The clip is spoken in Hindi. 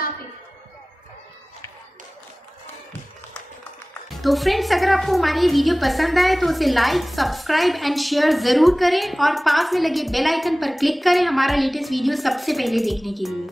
खुदा हाफिज। तो फ्रेंड्स, अगर आपको हमारी ये वीडियो पसंद आए तो उसे लाइक, सब्सक्राइब एंड शेयर जरूर करें और पास में लगे बेल आइकन पर क्लिक करें हमारा लेटेस्ट वीडियो सबसे पहले देखने के लिए।